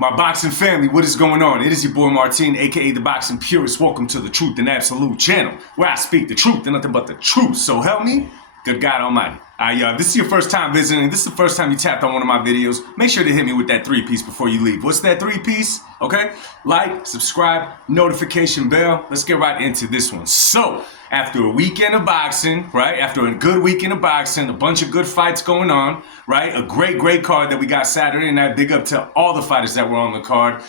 My boxing family, what is going on? It is your boy Martin, aka the Boxing Purist. Welcome to the Truth and Absolute channel, where I speak the truth and nothing but the truth. So help me, good God Almighty. This is your first time visiting. This is the first time you tapped on one of my videos. Make sure to hit me with that 3-piece before you leave. What's that 3-piece? Okay? Like, subscribe, notification bell. Let's get right into this one. So, after a weekend of boxing, right? After a good weekend of boxing, a bunch of good fights going on, right? A great card that we got Saturday night. Big up to all the fighters that were on the card.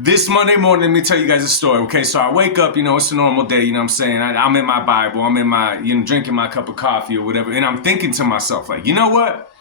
This Monday morning, let me tell you guys a story, okay? So I wake up, it's a normal day, you know what I'm saying? I'm in my Bible, I'm in my, drinking my cup of coffee or whatever, and I'm thinking to myself, like, you know what?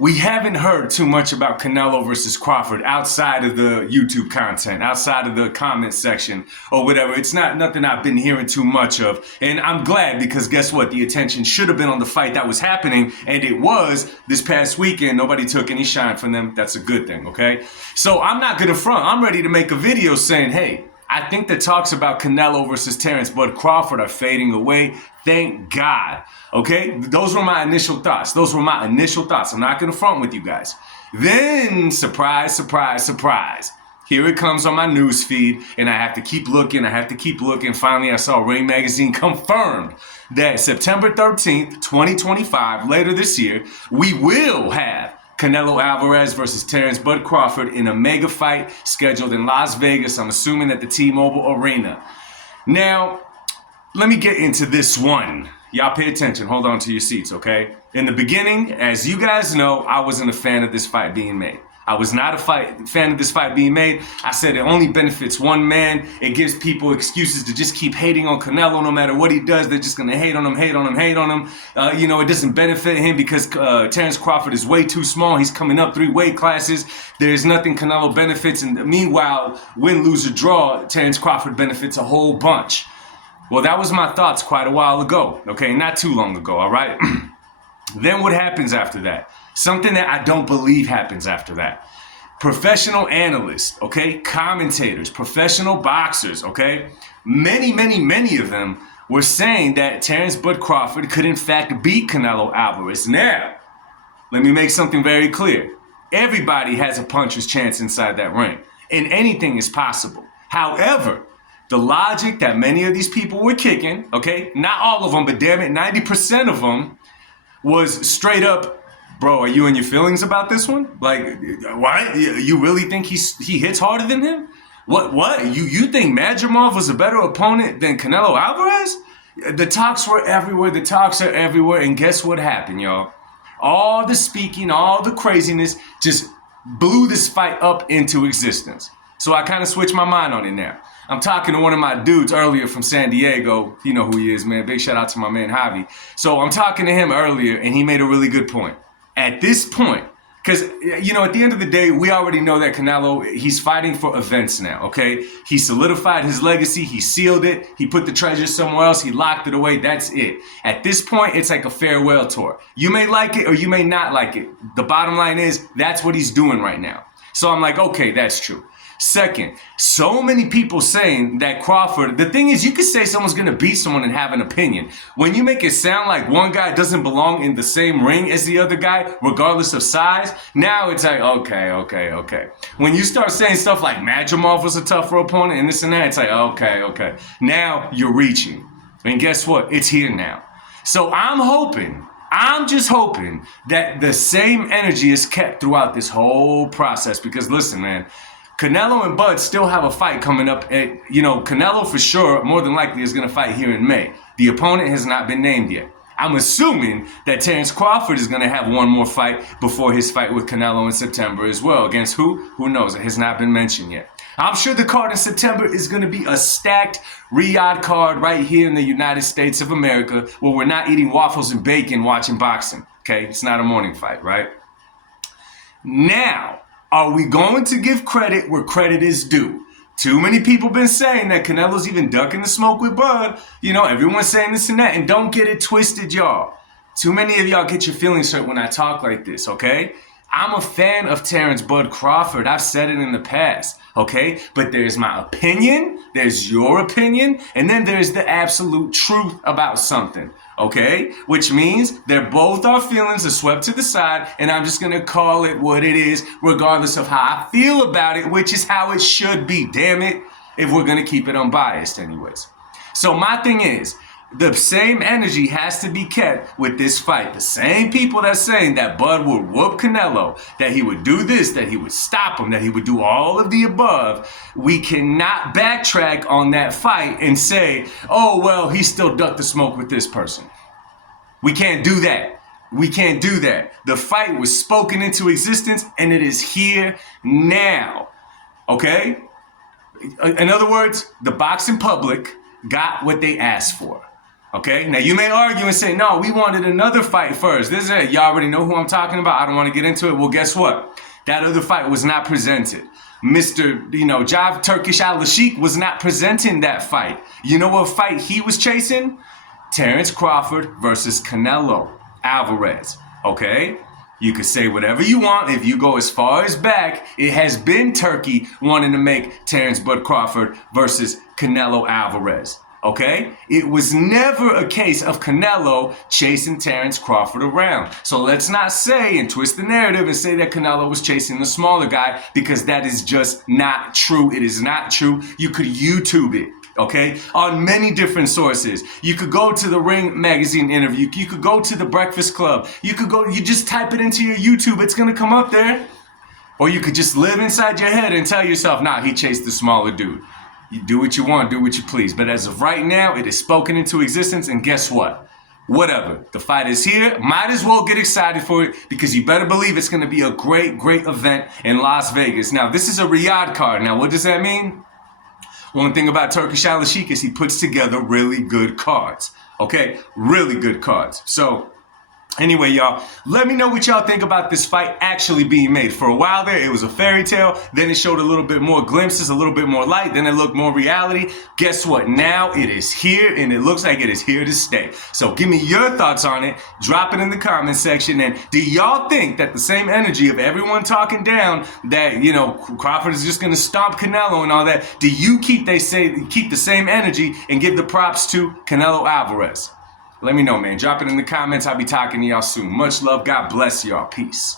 We haven't heard too much about Canelo versus Crawford outside of the YouTube content, outside of the comment section or whatever. It's not nothing I've been hearing too much of. And I'm glad because guess what? The attention should have been on the fight that was happening. And it was this past weekend. Nobody took any shine from them. That's a good thing, okay? So I'm not going to front. I'm ready to make a video saying, hey, I think the talks about Canelo versus Terence Bud Crawford are fading away. Thank God. Okay? Those were my initial thoughts. I'm not going to front with you guys. Then, surprise. Here it comes on my news feed, and I have to keep looking. Finally, I saw Ray Magazine confirmed that September 13th, 2025, later this year, we will have Canelo Alvarez versus Terence Bud Crawford in a mega fight scheduled in Las Vegas. I'm assuming at the T-Mobile Arena. Now, let me get into this one. Y'all pay attention. Hold on to your seats, okay? In the beginning, as you guys know, I wasn't a fan of this fight being made. I was not a fan of this fight being made. I said it only benefits one man. It gives people excuses to just keep hating on Canelo no matter what he does. They're just going to hate on him. It doesn't benefit him because Terence Crawford is way too small. He's coming up 3 weight classes. There's nothing Canelo benefits. And meanwhile, win, lose, or draw, Terence Crawford benefits a whole bunch. Well, that was my thoughts quite a while ago. Okay, not too long ago, all right? Then what happens after that? Something that I don't believe happens after that. Professional analysts, okay, commentators, professional boxers, okay, many of them were saying that Terence Bud Crawford could in fact beat Canelo Alvarez. Now, let me make something very clear. Everybody has a puncher's chance inside that ring, and anything is possible. However, the logic that many of these people were kicking, okay, not all of them, but damn it, 90% of them was straight up, bro, are you in your feelings about this one? Like, what? You really think he hits harder than him? What? You think Madrimov was a better opponent than Canelo Alvarez? The talks were everywhere. The talks are everywhere. And guess what happened, y'all? All the speaking, all the craziness just blew this fight up into existence. So I kind of switched my mind on it now. I'm talking to one of my dudes earlier from San Diego. You know who he is, man. Big shout out to my man, Javi. So I'm talking to him earlier, and he made a really good point. At this point, because, at the end of the day, we already know that Canelo, he's fighting for events now, okay? He solidified his legacy. He sealed it. He put the treasure somewhere else. He locked it away. That's it. At this point, it's like a farewell tour. You may like it or you may not like it. The bottom line is that's what he's doing right now. So I'm like, okay, that's true. Second, so many people saying that Crawford, the thing is, you could say someone's going to beat someone and have an opinion. When you make it sound like one guy doesn't belong in the same ring as the other guy, regardless of size, now it's like, okay. When you start saying stuff like Madrimov was a tougher opponent and this and that, it's like, okay. Now you're reaching. And guess what? It's here now. So I'm just hoping that the same energy is kept throughout this whole process. Because listen, man, Canelo and Bud still have a fight coming up. Canelo for sure, more than likely, is going to fight here in May. The opponent has not been named yet. I'm assuming that Terence Crawford is going to have one more fight before his fight with Canelo in September as well. Against who? Who knows? It has not been mentioned yet. I'm sure the card in September is going to be a stacked Riyadh card right here in the United States of America where we're not eating waffles and bacon watching boxing. Okay? It's not a morning fight, right? Now, are we going to give credit where credit is due? Too many people been saying that Canelo's even ducking the smoke with Bud. Everyone's saying this and that. And don't get it twisted, y'all. Too many of y'all get your feelings hurt when I talk like this, okay? I'm a fan of Terrence Bud Crawford. I've said it in the past, okay? But there's my opinion, there's your opinion, and then there's the absolute truth about something, okay? Which means they're both our feelings are swept to the side, and I'm just gonna call it what it is, regardless of how I feel about it, which is how it should be, damn it, if we're gonna keep it unbiased anyways. So my thing is, the same energy has to be kept with this fight. The same people that's saying that Bud would whoop Canelo, that he would do this, that he would stop him, that he would do all of the above, we cannot backtrack on that fight and say, oh, well, he still ducked the smoke with this person. We can't do that. We can't do that. The fight was spoken into existence and it is here now. Okay? In other words, the boxing public got what they asked for. Okay, now you may argue and say, no, we wanted another fight first. This is it. You already know who I'm talking about. I don't want to get into it. Well, guess what? That other fight was not presented. Mr. Jav Turkish Al-Sheikh was not presenting that fight. You know what fight he was chasing? Terrence Crawford versus Canelo Alvarez. Okay? You could say whatever you want. If you go as far as back, it has been Turkey wanting to make Terrence Bud Crawford versus Canelo Alvarez. Okay? It was never a case of Canelo chasing Terrence Crawford around. So let's not say and twist the narrative and say that Canelo was chasing the smaller guy, because that is just not true. It is not true. You could YouTube it. Okay, on many different sources. You could go to the Ring magazine interview. You could go to the Breakfast Club. You just type it into your YouTube. It's gonna come up there. Or you could just live inside your head and tell yourself, nah, he chased the smaller dude. You do what you want, do what you please. But as of right now, it is spoken into existence, and guess what? Whatever. The fight is here. Might as well get excited for it, because you better believe it's gonna be a great, great event in Las Vegas. Now, this is a Riyadh card. Now, what does that mean? One thing about Turkish Al-Sheikh is he puts together really good cards. Okay? Really good cards. So, anyway, y'all, let me know what y'all think about this fight actually being made. For a while there, it was a fairy tale. Then it showed a little bit more glimpses, a little bit more light. Then it looked more reality. Guess what? Now it is here, and it looks like it is here to stay. So give me your thoughts on it. Drop it in the comment section. And do y'all think that the same energy of everyone talking down that, Crawford is just going to stomp Canelo and all that, do you keep the same energy and give the props to Canelo Alvarez? Let me know, man. Drop it in the comments. I'll be talking to y'all soon. Much love. God bless y'all. Peace.